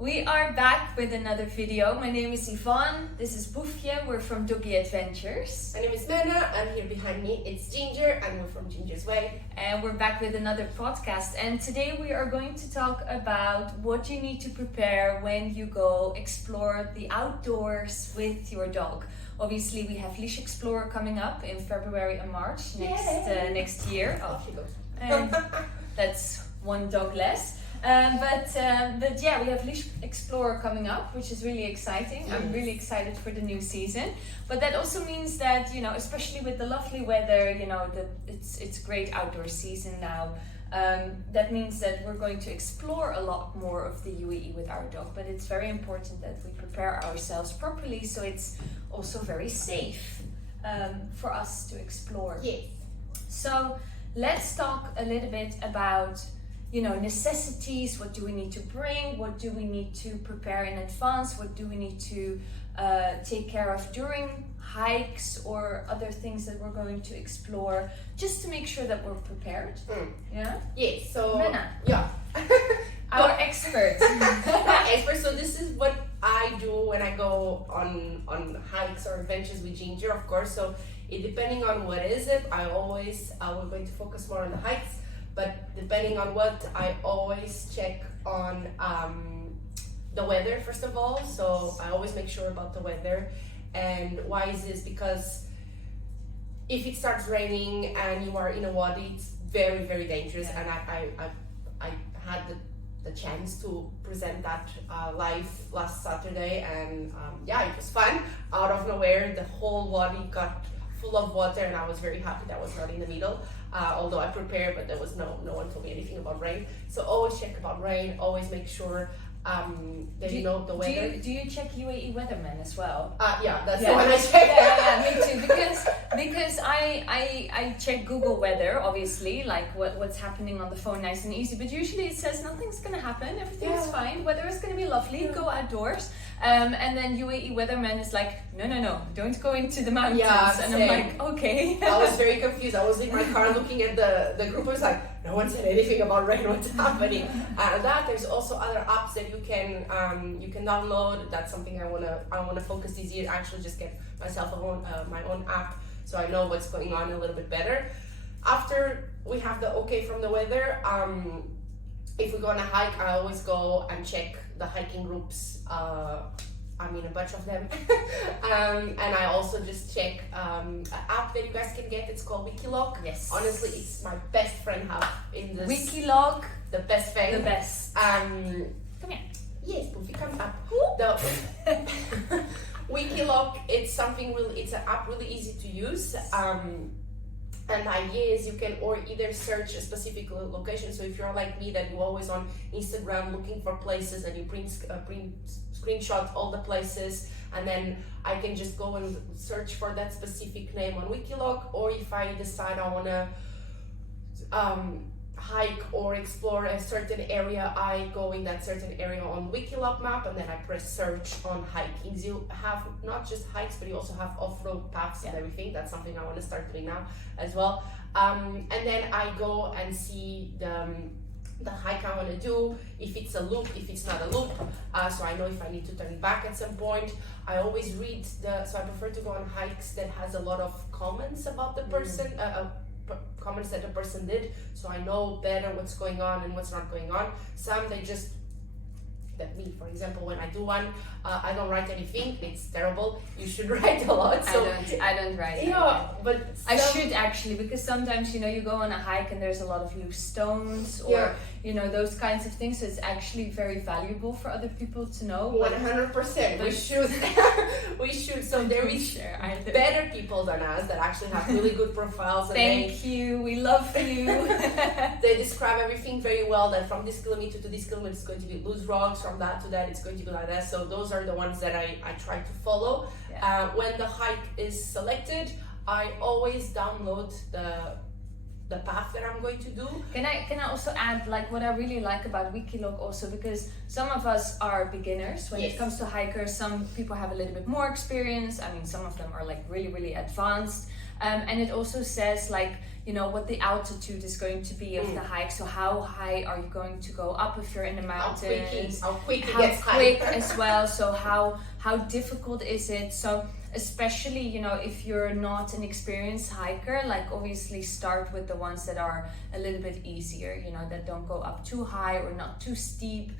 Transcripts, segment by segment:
We are back with another video. My name is Yvonne, this is Boefje, we're from Doggy Adventures. My name is Mena, and here behind me it's Ginger, and we're from Ginger's Way. And we're back with another podcast, and today we are going to talk about what you need to prepare when you go explore the outdoors with your dog. Obviously we have Leash Explorer coming up in February and March next year. Off she goes. And that's one dog less. But yeah, we have Leash Explorer coming up, which is really exciting. Yes. I'm really excited for the new season. But that also means that, you know, especially with the lovely weather, you know, that it's great outdoor season now. That means that we're going to explore a lot more of the UAE with our dog. But it's very important that we prepare ourselves properly, so it's also very safe for us to explore. Yes. So let's talk a little bit about, you know, necessities. What do we need to bring? What do we need to prepare in advance? What do we need to take care of during hikes or other things that we're going to explore, just to make sure that we're prepared? Yeah? Yes, so... Mena. Yeah. Our expert. Expert. So this is what I do when I go on hikes or adventures with Ginger, of course. So depending on what is it, we're going to focus more on the hikes. But depending on what, I always check on the weather, first of all. So I always make sure about the weather. And why is this? Because if it starts raining and you are in a wadi, it's very, very dangerous. Yeah. And I had the chance to present that live last Saturday. And it was fun. Out of nowhere, the whole wadi got full of water, and I was very happy that I was not in the middle. Although I prepared, but there was no one told me anything about rain. So always check about rain. Always make sure that you know the weather. Do you check UAE Weatherman as well? That's the one I check. Yeah, me too. Because I check Google Weather, obviously, like what's happening on the phone, nice and easy. But usually it says nothing's gonna happen, everything is fine, weather is gonna be lovely, go outdoors. And then UAE Weatherman is like, no, don't go into the mountains. And same. I'm like, okay. I was very confused. I was in my car looking at the group. I was like, no one said anything about rain. What's happening? There's also other apps that you can download. That's something I wanna focus this year. Actually, just get myself my own app, so I know what's going on a little bit better. After we have the okay from the weather, if we go on a hike, I always go and check the hiking groups. A bunch of them. And I also just check an app that you guys can get. It's called Wikiloc. Yes. Honestly, it's my best friend have in this. Wikiloc, The best thing. the best. Come here. Yes, Poofy comes up. The Wikiloc, it's an app really easy to use. And the idea is you can either search a specific location. So if you're like me, that you're always on Instagram looking for places, and you print screenshot all the places, and then I can just go and search for that specific name on Wikiloc. Or if I decide I want to hike or explore a certain area, I go in that certain area on Wikiloc map, and then I press search on hiking. You have not just hikes, but you also have off-road paths and everything. That's something I want to start doing now as well. And then I go and see the hike I want to do, if it's a loop, if it's not a loop, so I know if I need to turn back at some point. I always read so I prefer to go on hikes that has a lot of comments about the person, comments that the person did, so I know better what's going on and what's not going on. Some they just, that me, for example, when I do one, I don't write anything. It's terrible. You should write a lot. So I don't write anything. But I should actually, because sometimes, you know, you go on a hike and there's a lot of loose stones or you know, those kinds of things. So it's actually very valuable for other people to know. 100%. We should. We should. So there is better people than us that actually have really good profiles. And Thank you. We love you. They describe everything very well. That from this kilometer to this kilometer, it's going to be loose rocks. From that to that, it's going to be like that. So those are the ones that I try to follow. When the hike is selected, I always download the path that I'm going to do. Can I also add, like, what I really like about Wikiloc also, because some of us are beginners when it comes to hikers. Some people have a little bit more experience. I mean, some of them are like really, really advanced. And it also says like, you know, what the altitude is going to be of the hike. So how high are you going to go up if you're in the mountains? How quick it How gets quick high. as well. So how difficult is it? So especially, you know, if you're not an experienced hiker, like obviously start with the ones that are a little bit easier, you know, that don't go up too high or not too steep.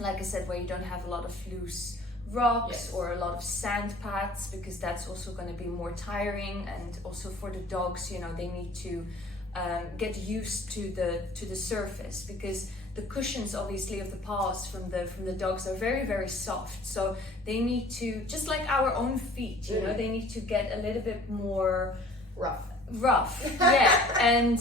Like I said, where you don't have a lot of loose rocks or a lot of sand paths, because that's also going to be more tiring. And also for the dogs, you know, they need to get used to the surface, because the cushions obviously of the paws from the dogs are very, very soft. So they need to, just like our own feet, you know, they need to get a little bit more rough. Yeah. And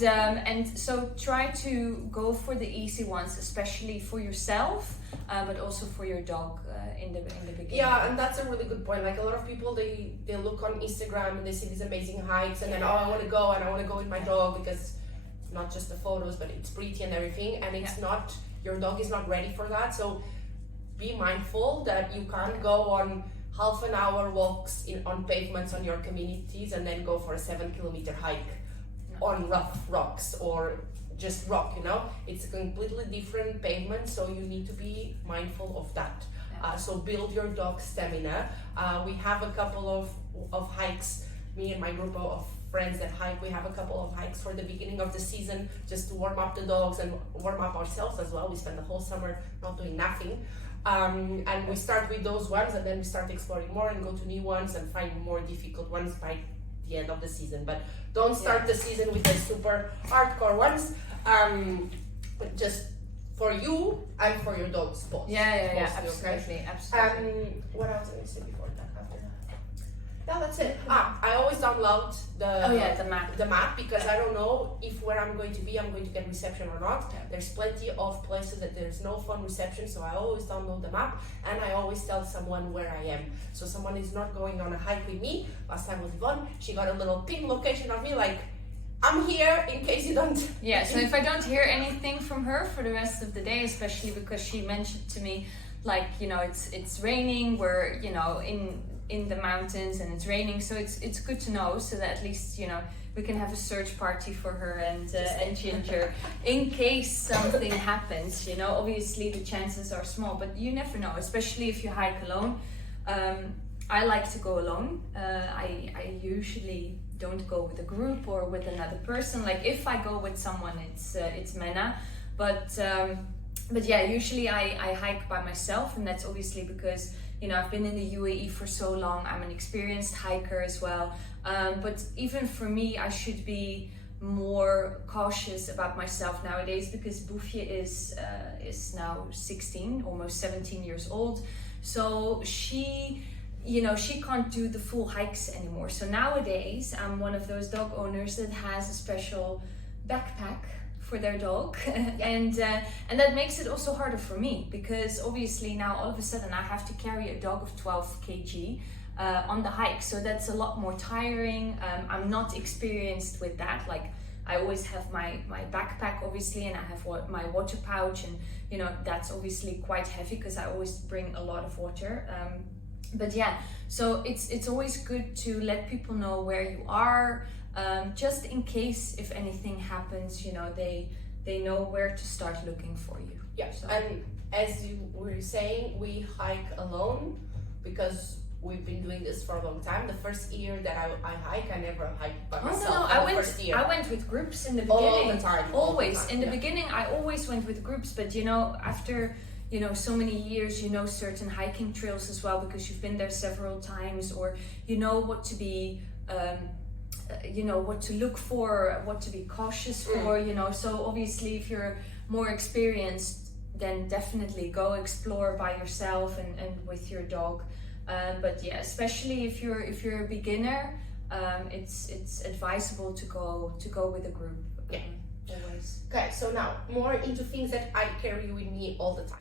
so try to go for the easy ones, especially for yourself, but also for your dog in the beginning. Yeah, and that's a really good point. Like a lot of people, they look on Instagram and they see these amazing hikes, and then I want to go and I want to go with my dog, because it's not just the photos, but it's pretty and everything, and it's not, your dog is not ready for that. So be mindful that you can't go on half an hour walks on pavements on your communities and then go for a 7-kilometer hike on rough rocks or just rock, you know. It's a completely different pavement, so you need to be mindful of that. So build your dog stamina. We have a couple of hikes, me and my group of friends that hike, we have a couple of hikes for the beginning of the season, just to warm up the dogs and warm up ourselves as well. We spend the whole summer not doing nothing. And we start with those ones, and then we start exploring more and go to new ones and find more difficult ones by the end of the season. But don't start the season with the super hardcore ones, but just for you and for your dog's both. Yeah, Mostly, absolutely, absolutely. What else did I say before that? After that? Yeah, that's it. I always download the map, because I don't know if where I'm going to be, I'm going to get reception or not. Yeah. There's plenty of places that there's no phone reception, so I always download the map, and I always tell someone where I am. So someone is not going on a hike with me. Last time with Yvonne, she got a little pin location of me, like, I'm here in case you don't. Yeah, so if I don't hear anything from her for the rest of the day, especially because she mentioned to me, like, you know, it's raining, we're, you know, in the mountains and it's raining, so it's good to know, so that at least, you know, we can have a search party for her and Ginger in case something happens. You know, obviously the chances are small, but you never know, especially if you hike alone. I like to go alone. I usually don't go with a group or with another person. Like if I go with someone, it's Mena, but yeah, usually I hike by myself, and that's obviously because, you know, I've been in the UAE for so long. I'm an experienced hiker as well. But even for me, I should be more cautious about myself nowadays, because Boefje is now 16, almost 17 years old. So she, you know, she can't do the full hikes anymore. So nowadays, I'm one of those dog owners that has a special backpack for their dog, and that makes it also harder for me, because obviously now all of a sudden I have to carry a dog of 12 kg on the hike, so that's a lot more tiring. I'm not experienced with that. Like I always have my backpack obviously, and I have my water pouch, and you know, that's obviously quite heavy because I always bring a lot of water. But yeah, so it's always good to let people know where you are. Just in case if anything happens, you know, they know where to start looking for you. Yeah, so. And as you were saying, we hike alone because we've been doing this for a long time. The first year that I hike, I never hiked by myself. No, I went with groups in the beginning. All the time. In the beginning, I always went with groups, but you know, after, you know, so many years, you know certain hiking trails as well, because you've been there several times, or you know what to be you know what to look for, what to be cautious for, you know. So obviously if you're more experienced, then definitely go explore by yourself and with your dog. But yeah, especially if you're a beginner, it's advisable to go with a group. Always. Okay, so now more into things that I carry with me all the time.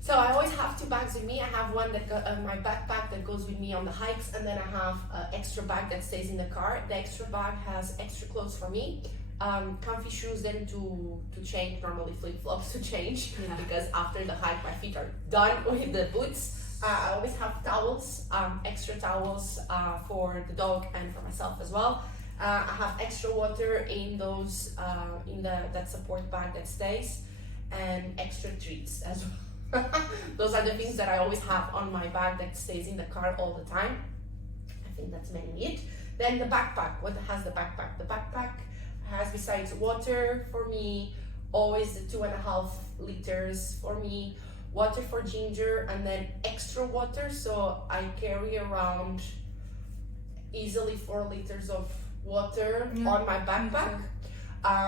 So I always have 2 bags with me. I have one that my backpack that goes with me on the hikes, and then I have an extra bag that stays in the car. The extra bag has extra clothes for me, comfy shoes then to change, normally flip-flops to change, because after the hike my feet are done with the boots. I always have towels, extra towels for the dog and for myself as well. I have extra water in those in that support bag that stays, and extra treats as well. Those are the things that I always have on my bag that stays in the car all the time. I think that's mainly it. Then the backpack. What has the backpack? The backpack has, besides water for me, always the 2.5 liters for me, water for Ginger, and then extra water. So I carry around easily 4 liters of water on my backpack.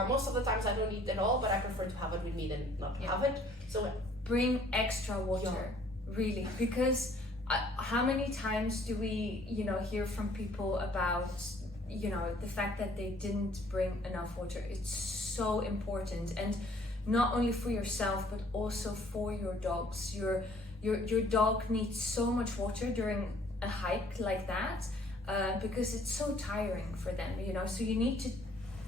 Most of the times I don't eat at all, but I prefer to have it with me than not have it. So bring extra water, really, because how many times do we, hear from people about, the fact that they didn't bring enough water? It's so important, and not only for yourself but also for your dogs. Your dog needs so much water during a hike like that. Because it's so tiring for them, so you need to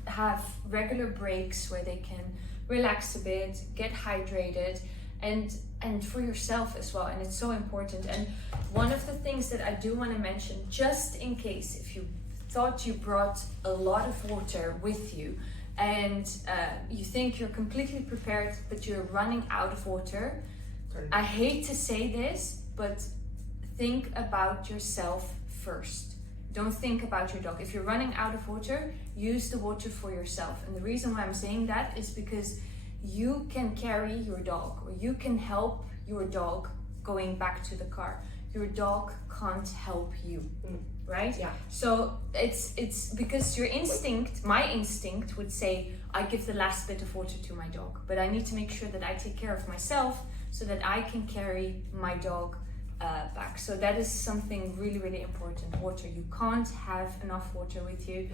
have regular breaks where they can relax a bit, get hydrated, and for yourself as well. And it's so important. And one of the things that I do want to mention, just in case if you thought you brought a lot of water with you and you think you're completely prepared but you're running out of water, I hate to say this, but think about yourself first. Don't think about your dog. If you're running out of water, use the water for yourself. And the reason why I'm saying that is because you can carry your dog, or you can help your dog going back to the car. Your dog can't help you, right? Yeah. So it's because your instinct, my instinct would say, I give the last bit of water to my dog, but I need to make sure that I take care of myself so that I can carry my dog back. So that is something really, really important. Water. You can't have enough water with you.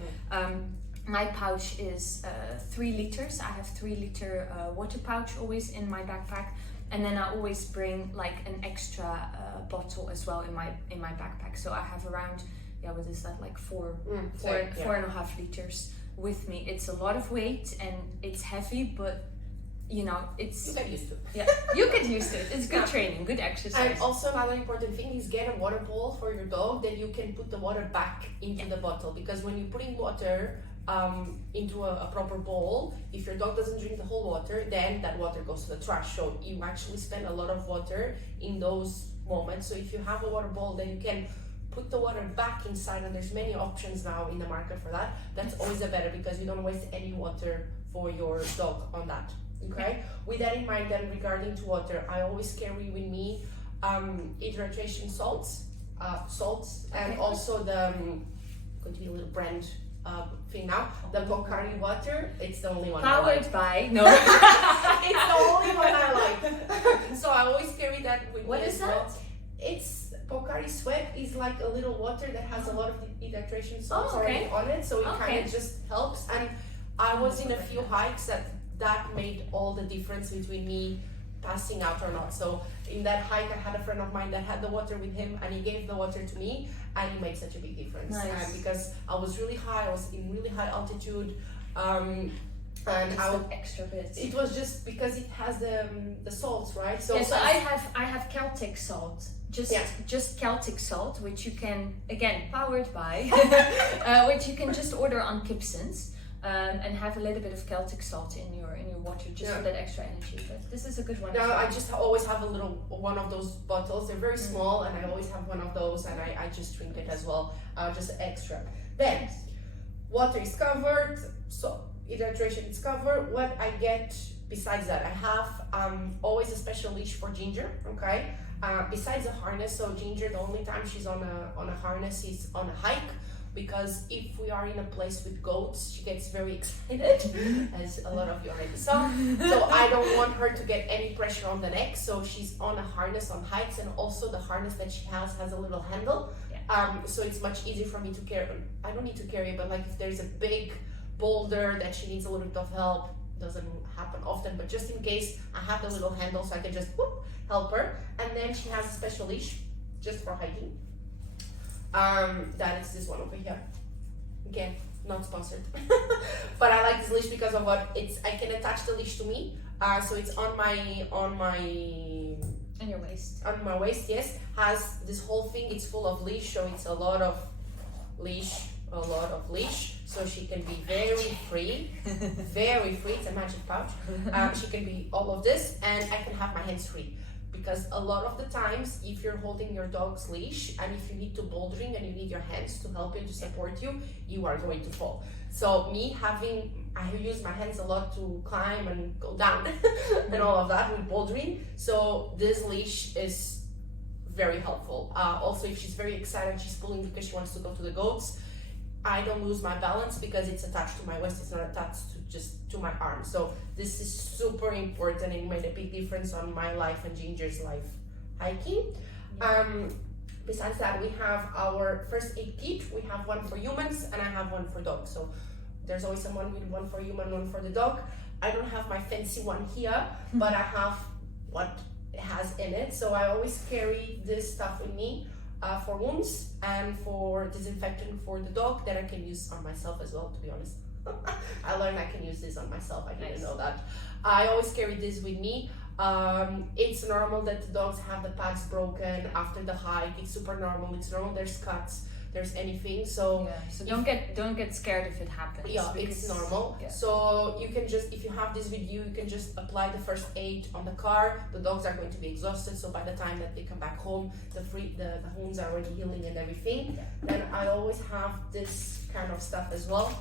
My pouch is 3 liters. I have 3 liter water pouch always in my backpack, and then I always bring like an extra bottle as well in my backpack. So I have around what is that, like 4.5 liters with me. It's a lot of weight and it's heavy, but it's... You get used to it. Yeah, you get used to it. It's good training, good exercise. And also another important thing is get a water bowl for your dog that you can put the water back into the bottle. Because when you're putting water into a proper bowl, if your dog doesn't drink the whole water, then that water goes to the trash. So you actually spend a lot of water in those moments. So if you have a water bowl, then you can put the water back inside, and there's many options now in the market for that. That's always a better, because you don't waste any water for your dog on that. Okay, with that in mind, then regarding to water, I always carry with me hydration salts, and also the going to be a little brand thing now, the Pocari water. It's the only one Powered by no. It's the only one I like. So I always carry that with me. What is that? It's Pocari Sweat. Is like a little water that has a lot of hydration salts already on it, so it kind of just helps. And I was in a few hikes that made all the difference between me passing out or not. So in that hike, I had a friend of mine that had the water with him, and he gave the water to me, and it made such a big difference. Nice. Because I was really high, I was in really high altitude, and extra bits. it was just because it has the salts, right? So I have Celtic salt. Just Celtic salt, which you can, again, powered by, which you can just order on Gibson's. And have a little bit of Celtic salt in your water, just for that extra energy. But this is a good one. No, I just always have a little one of those bottles. They're very small, and I always have one of those, and I just drink it as well, just extra. Then water is covered, so hydration is covered. What I get besides that, I have always a special leash for Ginger. Okay, besides a harness. So Ginger, the only time she's on a harness is on a hike. Because if we are in a place with goats, she gets very excited, as a lot of you already saw. So I don't want her to get any pressure on the neck. So she's on a harness on hikes, and also the harness that she has a little handle. So it's much easier for me to carry. I don't need to carry it, but like if there's a big boulder that she needs a little bit of help, doesn't happen often, but just in case, I have the little handle so I can just help her. And then she has a special leash just for hiking. That is this one over here. Again, not sponsored. But I like this leash because of what it's. I can attach the leash to me. So it's on your waist. On my waist, yes. Has this whole thing. It's full of leash, so it's a lot of leash a lot of leash, so she can be very free, very free. It's a magic pouch. She can be all of this, and I can have my hands free. Because a lot of the times, if you're holding your dog's leash and if you need to bouldering and you need your hands to help you, to support you, you are going to fall. So I use my hands a lot to climb and go down and all of that with bouldering. So this leash is very helpful. Also, if she's very excited, she's pulling because she wants to go to the goats, I don't lose my balance because it's attached to my waist. It's not attached to my arm. So this is super important and made a big difference on my life and Ginger's life hiking. Besides that, we have our first aid kit. We have one for humans and I have one for dogs. So there's always someone with one for human, one for the dog. I don't have my fancy one here, but I have what it has in it. So I always carry this stuff with me for wounds and for disinfectant for the dog that I can use on myself as well, to be honest. I learned I can use this on myself. I didn't know that. I always carry this with me. It's normal that the dogs have the pads broken after the hike. It's super normal. It's normal there's cuts, there's anything. So don't get scared if it happens. Yeah, it's normal. Yeah. So you can just, if you have this with you can just apply the first aid on the car. The dogs are going to be exhausted, so by the time that they come back home, the wounds are already healing and everything. And I always have this kind of stuff as well.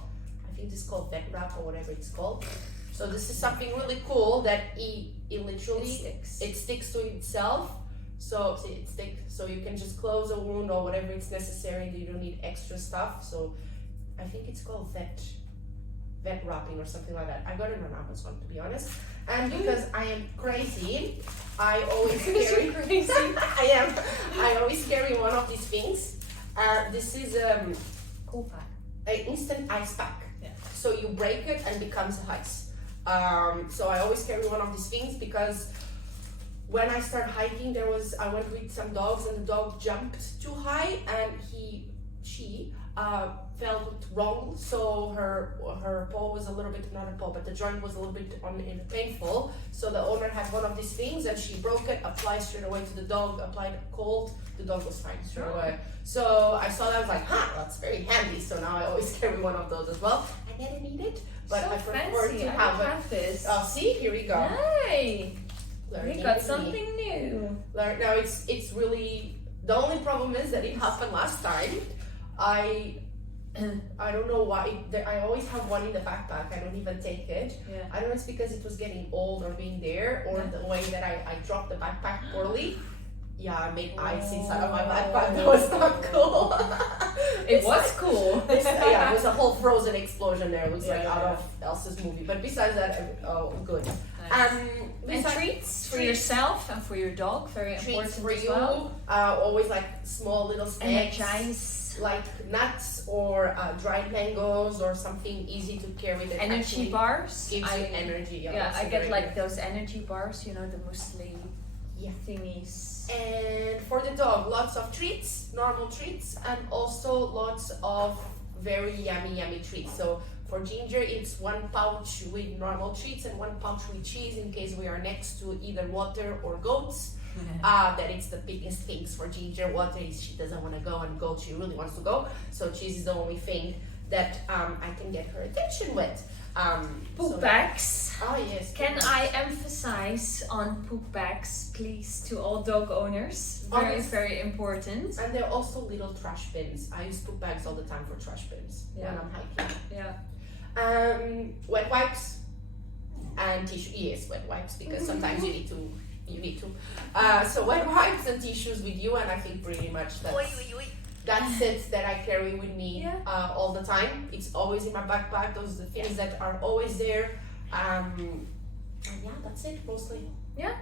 I think it's called vet wrap or whatever it's called. So this is something really cool that it literally sticks to itself. So see, it sticks. So you can just close a wound or whatever it's necessary. You don't need extra stuff. So I think it's called vet wrapping or something like that. I got it on Amazon, to be honest. And because I am crazy, I always carry. Crazy. I am. I always carry one of these things. This is cool pack. An instant ice pack. Yeah. So you break it and becomes ice. So I always carry one of these things because when I started hiking, I went with some dogs and the dog jumped too high and she felt wrong. So her paw was a little bit, not a paw, but the joint was a little bit painful. So the owner had one of these things and she broke it, applied straight away to the dog, applied cold, the dog was fine straight away. So I saw that, I was like, that's very handy. So now I always carry one of those as well. I didn't need it, but so I prefer fancy. to have this. Oh, see, here we go. Hey, we got something new. Now it's really, the only problem is that it happened last time. I don't know why. I always have one in the backpack. I don't even take it. Yeah. I don't know if it's because it was getting old or being there, or the way that I dropped the backpack poorly. Yeah, I made ice inside of my backpack. That was not cool. It was cool. Yeah, it was a whole frozen explosion there. It was like out of Elsa's movie. But besides that, good. Nice. And treats for yourself and for your dog, very important for as you. well. Always like small little snacks. Energize. Like nuts or dried mangoes or something easy to carry that energy bars. Gives you energy. Yeah, I get like those energy bars, you know, the muesli thingies. And for the dog, lots of treats, normal treats, and also lots of very yummy treats. So for Ginger, it's one pouch with normal treats and one pouch with cheese in case we are next to either water or goats. That it's the biggest things for Ginger. Water is she doesn't want to go, and goat she really wants to go. So cheese is the only thing that I can get her attention with. Poop bags. Oh yes. Can I emphasize on poop bags, please, to all dog owners? Very important. And they're also little trash bins. I use poop bags all the time for trash bins when I'm hiking. Yeah. Wet wipes and tissue. Yes, wet wipes, because sometimes you need to. So wet wipes and tissues with you, and I think pretty much that's it that I carry with me all the time. It's always in my backpack. Those are the things that are always there. And that's it mostly. Yeah,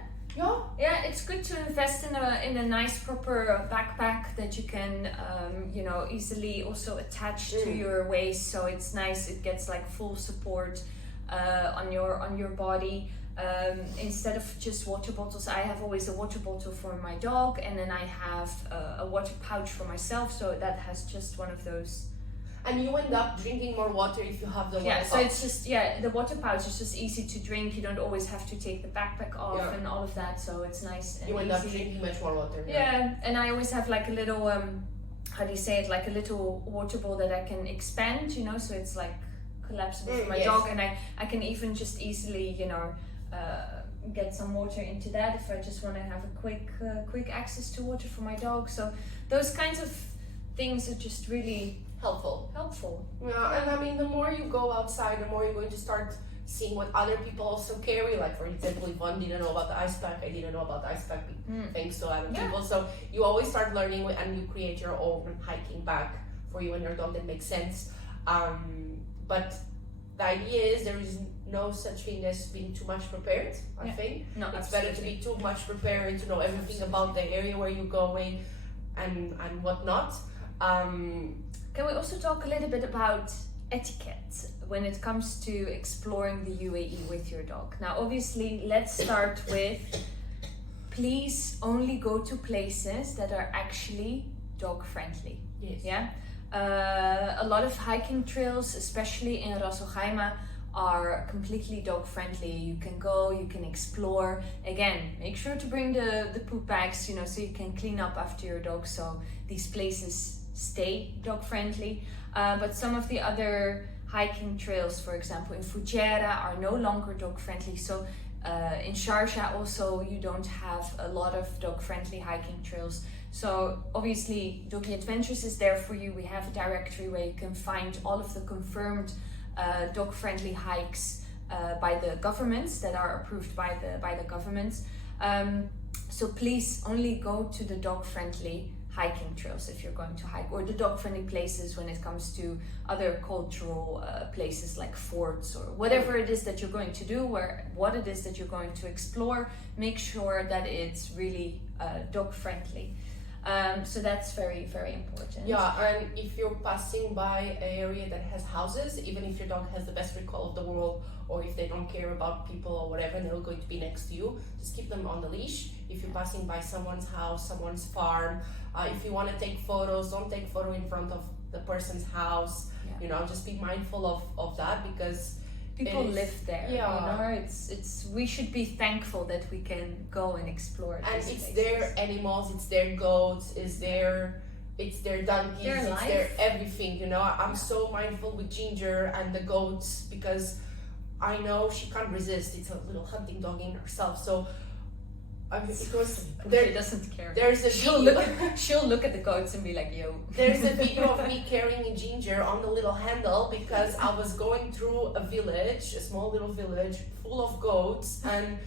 it's good to invest in a nice proper backpack that you can easily also attach to your waist. So it's nice. It gets like full support on your body. Instead of just water bottles, I have always a water bottle for my dog, and then I have a water pouch for myself, so that has just one of those. And you end up drinking more water if you have the water pouch. So it's just the water pouch is just easy to drink. You don't always have to take the backpack off and all of that, so it's nice and you end up drinking much more water. And I always have like a little how do you say it, like a little water ball that I can expand, you know, so it's like collapsible for my yes. dog, and I can even just easily, you know, get some water into that if I just want to have a quick access to water for my dog. So those kinds of things are just really helpful. Yeah, and I mean, the more you go outside, the more you're going to start seeing what other people also carry. Like, for example, Yvonne didn't know about the ice pack. I didn't know about the ice pack thanks to other people. So you always start learning, and you create your own hiking bag for you and your dog that makes sense. But the idea is there is no such thing as being too much prepared. I think no, it's absolutely. better to be too much prepared and to know everything about the area where you're going and whatnot. Can we also talk a little bit about etiquette when it comes to exploring the UAE with your dog? Now, obviously, let's start with, please only go to places that are actually dog friendly. Yes. Yeah. A lot of hiking trails, especially in Ras Al Khaimah, are completely dog friendly. You can go, you can explore. Again, make sure to bring the poop bags, you know, so you can clean up after your dog. So these places stay dog friendly. But some of the other hiking trails, for example, in Fujairah, are no longer dog friendly. So in Sharjah also, you don't have a lot of dog friendly hiking trails. So obviously Doggy Adventures is there for you. We have a directory where you can find all of the confirmed dog-friendly hikes by the governments that are approved by the governments. So please only go to the dog-friendly hiking trails if you're going to hike, or the dog-friendly places when it comes to other cultural places like forts or whatever it is that you're going to do, what it is that you're going to explore. Make sure that it's really dog-friendly. So that's very, very important. Yeah, and if you're passing by an area that has houses, even if your dog has the best recall of the world, or if they don't care about people or whatever, and they're going to be next to you, just keep them on the leash. If you're passing by someone's house, someone's farm, if you want to take photos, don't take photo in front of the person's house. You know, just be mindful of that, because people live there. Yeah. You know, it's we should be thankful that we can go and explore. And these it's places. their animals, it's their goats, it's their donkeys, it's their everything. You know, I'm so mindful with Ginger and the goats, because I know she can't resist. It's a little hunting dog in herself. So because she doesn't care. There's a she'll look at the goats and be like, yo. There's a video of me carrying a Ginger on the little handle, because I was going through a village, a small little village full of goats, and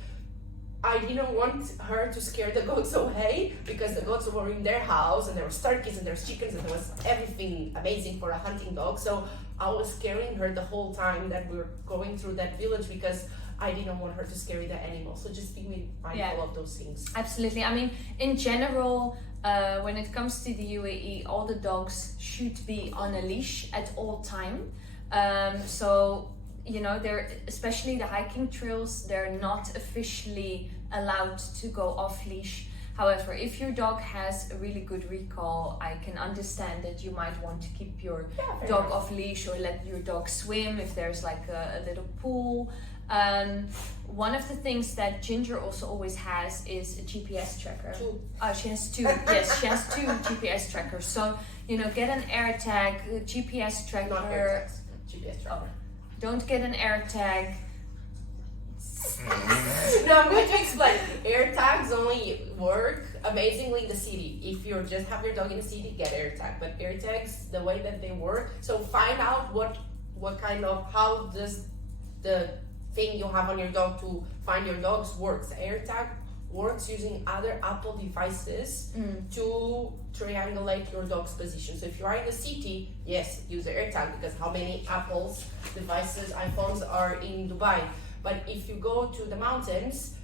I didn't want her to scare the goats away, because the goats were in their house, and there was turkeys and there was chickens and there was everything amazing for a hunting dog. So I was carrying her the whole time that we were going through that village, because I didn't want her to scare the animals. So just be mindful of those things. Absolutely. I mean, in general, when it comes to the UAE, all the dogs should be on a leash at all time. So, you know, they're, especially the hiking trails, they're not officially allowed to go off leash. However, if your dog has a really good recall, I can understand that you might want to keep your dog off leash, or let your dog swim if there's like a little pool. One of the things that Ginger also always has is a GPS tracker. She has two. Yes, she has two GPS trackers. So, you know, get an AirTag, a GPS tracker. Not AirTags, GPS tracker. Oh, don't get an AirTag. No, I'm going to explain. AirTags only work amazingly in the city. If you just have your dog in the city, get AirTag. But AirTags, the way that they work, so find out what kind of, how does the thing you have on your dog to find your dogs works. AirTag works using other Apple devices to triangulate your dog's position. So if you are in the city, yes, use the AirTag, because how many Apple's devices, iPhones are in Dubai? But if you go to the mountains,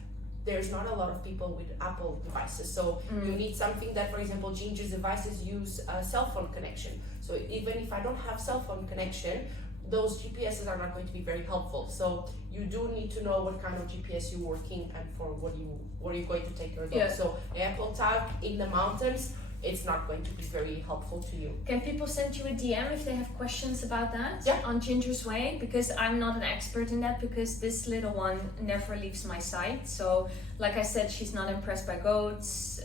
there's not a lot of people with Apple devices. So you need something that, for example, Ginger's devices use a cell phone connection. So even if I don't have cell phone connection, those GPSs are not going to be very helpful. So you do need to know what kind of GPS you're working and for what are you going to take your dog. So Apple Tag in the mountains, it's not going to be very helpful to you. Can people send you a DM if they have questions about that? Yeah. On Ginger's Way? Because I'm not an expert in that, because this little one never leaves my sight. So, like I said, she's not impressed by goats.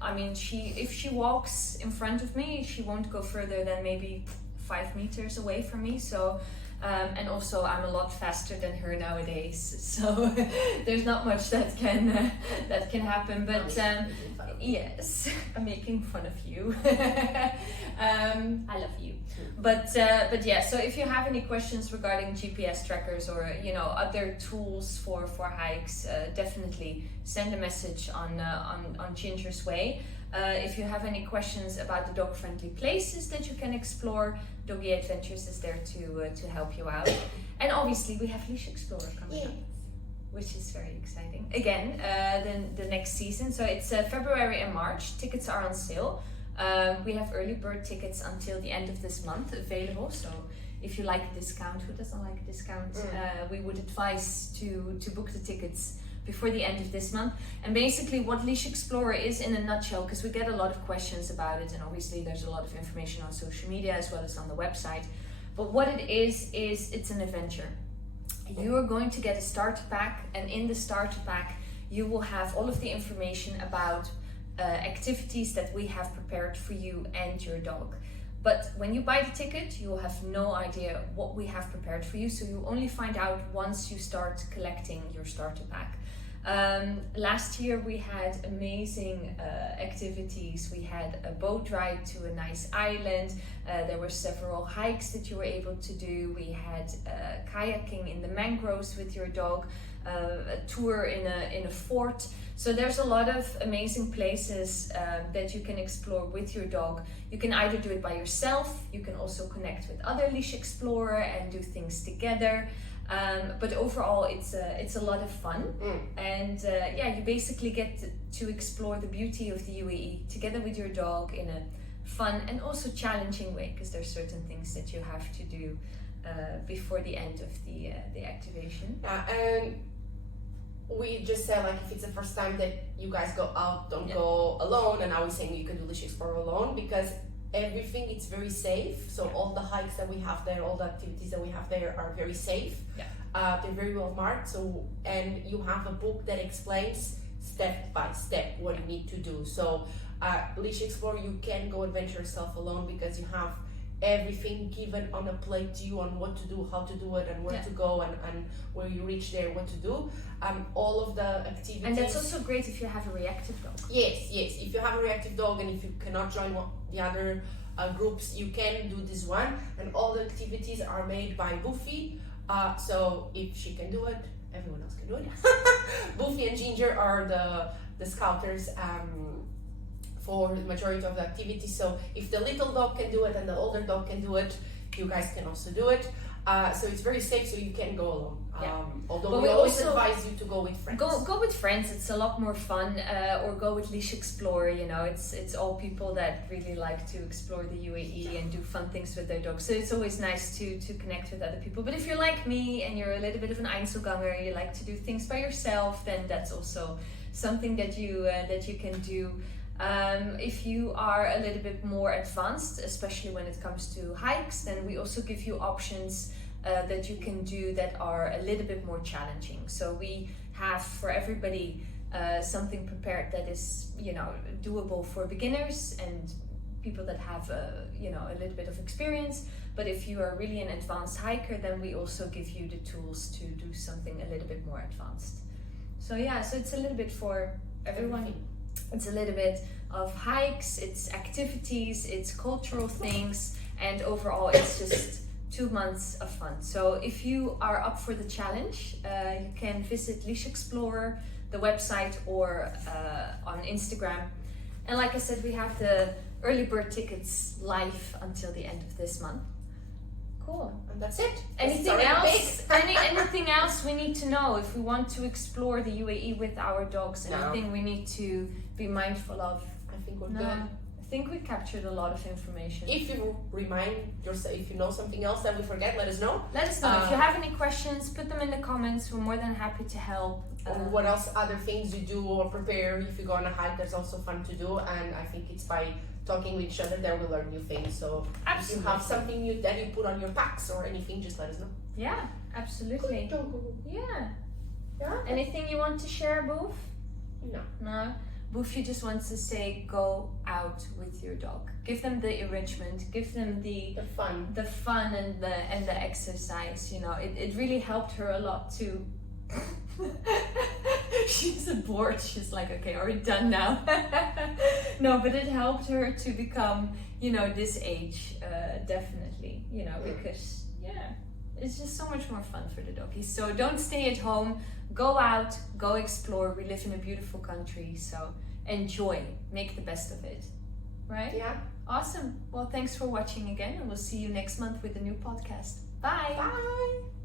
I mean, if she walks in front of me, she won't go further than maybe 5 meters away from me. So, and also I'm a lot faster than her nowadays. So there's not much that can happen. But yes, I'm making fun of you. I love you. But yeah. So if you have any questions regarding GPS trackers or other tools for hikes, definitely send a message on Ginger's Way. If you have any questions about the dog-friendly places that you can explore, Doggy Adventures is there to help you out. And obviously we have Leash Explorer coming up, which is very exciting. Again, the next season. So it's February and March. Tickets are on sale. We have early bird tickets until the end of this month available. So if you like a discount, who doesn't like a discount? We would advise to book the tickets before the end of this month. And basically what Leash Explorer is in a nutshell, because we get a lot of questions about it, and obviously there's a lot of information on social media as well as on the website. But what it is it's an adventure. You are going to get a starter pack, and in the starter pack you will have all of the information about activities that we have prepared for you and your dog. But when you buy the ticket, you will have no idea what we have prepared for you, so you only find out once you start collecting your starter pack. Last year we had amazing activities. We had a boat ride to a nice island. There were several hikes that you were able to do. We had kayaking in the mangroves with your dog, a tour in a fort. So there's a lot of amazing places that you can explore with your dog. You can either do it by yourself, you can also connect with other Leash Explorer and do things together. But overall, it's a lot of fun, and you basically get to explore the beauty of the UAE together with your dog in a fun and also challenging way, because there's certain things that you have to do before the end of the activation. And we just said, like, if it's the first time that you guys go out, don't go alone. And now we're saying you can do Leash Explorer alone, because everything it's very safe. So all the hikes that we have there, all the activities that we have there are very safe. They're very well marked. So, and you have a book that explains step by step what you need to do. So Leash Explorer, you can go adventure yourself alone, because you have everything given on a plate to you on what to do, how to do it, and where to go, and when you reach there, what to do. All of the activities. And that's also great if you have a reactive dog. Yes. If you have a reactive dog, and if you cannot join the other groups, you can do this one. And all the activities are made by Buffy. So if she can do it, everyone else can do it. Buffy and Ginger are the scouters for the majority of the activities. So if the little dog can do it and the older dog can do it, you guys can also do it. So it's very safe, so you can go alone. Although we always advise you to go with friends. Go with friends. It's a lot more fun. Or go with Leash Explorer. It's all people that really like to explore the UAE and do fun things with their dogs. So it's always nice to connect with other people. But if you're like me and you're a little bit of an Einzelganger, you like to do things by yourself, then that's also something that you can do. If you are a little bit more advanced, especially when it comes to hikes, then we also give you options that you can do that are a little bit more challenging. So we have for everybody something prepared that is, doable for beginners and people that have a little bit of experience. But if you are really an advanced hiker, then we also give you the tools to do something a little bit more advanced. So so it's a little bit for everyone. It's a little bit of hikes, it's activities, it's cultural things, and overall it's just 2 months of fun. So if you are up for the challenge, you can visit Leash Explorer, the website, or on Instagram. And like I said, we have the early bird tickets live until the end of this month. Cool. And that's it. Anything else? Anything else we need to know if we want to explore the UAE with our dogs? Anything we need to be mindful of? I think we're No, good. I think we captured a lot of information. If you remind yourself, if you know something else that we forget, let us know. Let us know. If you have any questions, put them in the comments. We're more than happy to help. Or what else, other things you do or prepare if you go on a hike, that's also fun to do. And I think it's by talking with each other that we learn new things. So if you have something new that you put on your packs or anything, just let us know. Yeah, absolutely. Yeah. Yeah. Anything you want to share, Boof? No. No? Boofy just wants to say, go out with your dog. Give them the enrichment. Give them the fun and the exercise. You know, it really helped her a lot too. She's bored. She's like, okay, are we done now? No, but it helped her to become, you know, this age, definitely. You know, because it's just so much more fun for the doggies. So don't stay at home. Go out, go explore. We live in a beautiful country, so enjoy. Make the best of it. Right? Yeah. Awesome. Well, thanks for watching again, and we'll see you next month with a new podcast. Bye. Bye.